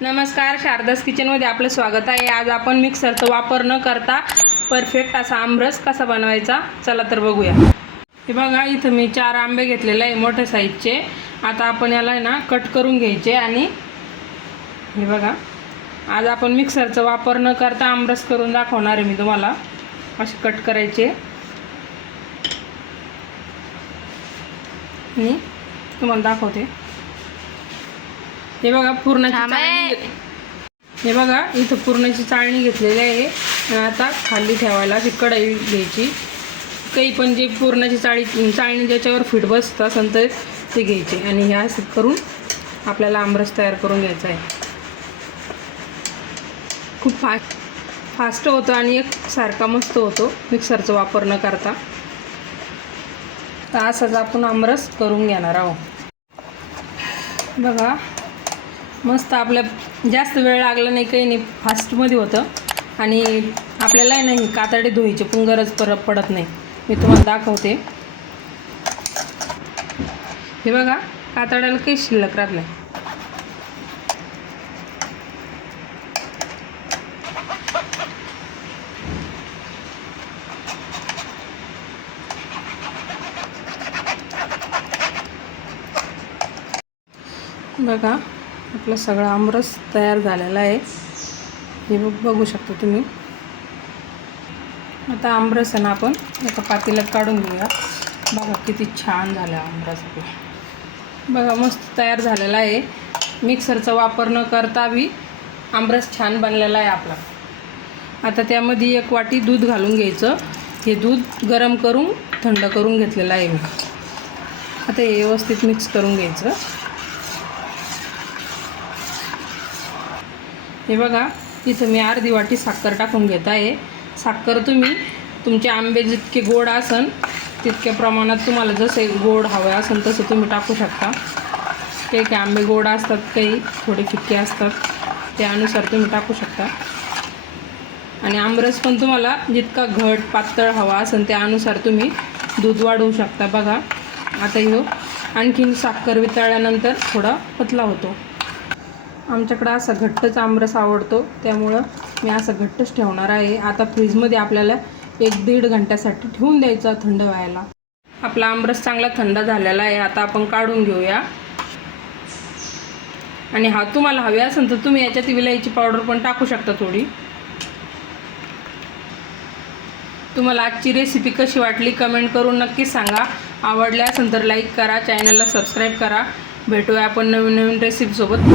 नमस्कार शारदास किचनमध्ये आपलं स्वागत आहे. आज आपण मिक्सरचा वापर न करता परफेक्ट असा आमरस कसा बनवायचा चला तर बघूया. हे बघा इथं मी चार आंबे घेतलेले आहे मोठ्या साईजचे. आता आपण याला आहे ना कट करून घ्यायचे आणि हे बघा आज आपण मिक्सरचा वापर न करता आमरस करून दाखवणार आहे मी तुम्हाला. असे कट करायचे. आणि तुम्हाला दाखवते. हे बघा पूर्ण हे बघा इथं पूर्णाची चाळणी घेतलेली आहे. आता खाली ठेवायला अशी कढई घ्यायची. काही पण जे पूर्णाची चाळी चाळणी ज्याच्यावर फिट बसतं असेल तर ते घ्यायचे. आणि हे असं करून आपल्याला आमरस तयार करून घ्यायचा आहे. खूप फास्ट फास्ट होतं आणि एक सारखा मस्त होतो मिक्सरचा वापर न करता. तर असंच आपण आमरस करून घेणार आहोत. बघा मस्त आपल्या जास्त वेळ लागला नाही काही नाही फास्टमध्ये होतं. आणि आपल्याला आहे नाही कातडे धुईचे पण गरज पर पडत नाही. मी तुम्हाला दाखवते. हे बघा कातड्याला काही शिल्लक राहत नाही. बघा. आपला सगळा आमरस तयार झालेला आहे. हे बघ बघू शकता तुम्ही. आता आमरस आहे ना आपण एका पातेल्यात काढून घेऊया. बघा किती छान झाला आमरस आपला. बघा मस्त तयार झालेला आहे. मिक्सरचा वापर न करता बी आमरस छान बनलेला आहे आपला. आता त्यामध्ये एक वाटी दूध घालून घ्यायचं. हे दूध गरम करून थंड करून घेतलेलं आहे मी. आता हे व्यवस्थित मिक्स करून घ्यायचं. हे बघा इथं मी अर्धी वाटी साखर टाकून घेत आहे. साखर तुम्ही तुमचे आंबे जितके गोड असन तितक्या प्रमाणात तुम्हाला जसे गोड हवे असेल तसं तुम्ही टाकू शकता. काही काही आंबे गोड असतात काही थोडे फिक्के असतात त्यानुसार तुम्ही टाकू शकता. आणि आमरस पण तुम्हाला जितका घट पातळ हवा असेल त्यानुसार तुम्ही दूध वाढवू शकता बघा. आता ह्यो आणखीन साखर वितळल्यानंतर थोडा पतला होतो. आमच्याकडं असा घट्टच आमरस आवडतो. त्यामुळं मी असं घट्टच ठेवणार आहे. आता फ्रीजमध्ये आपल्याला एक दीड घंट्यासाठी ठेवून द्यायचा थंड व्हायला. आपला आमरस चांगला थंड झालेला आहे. आता आपण काढून घेऊया. आणि हा तुम्हाला हवे असेल तर तुम्ही याच्यात विलायची पावडर पण टाकू शकता थोडी. तुम्हाला आजची रेसिपी कशी वाटली कमेंट करून नक्कीच सांगा. आवडल्या असेल तर लाईक करा. चॅनलला सबस्क्राईब करा. भेटूया आपण नवीन नवीन रेसिपीसोबत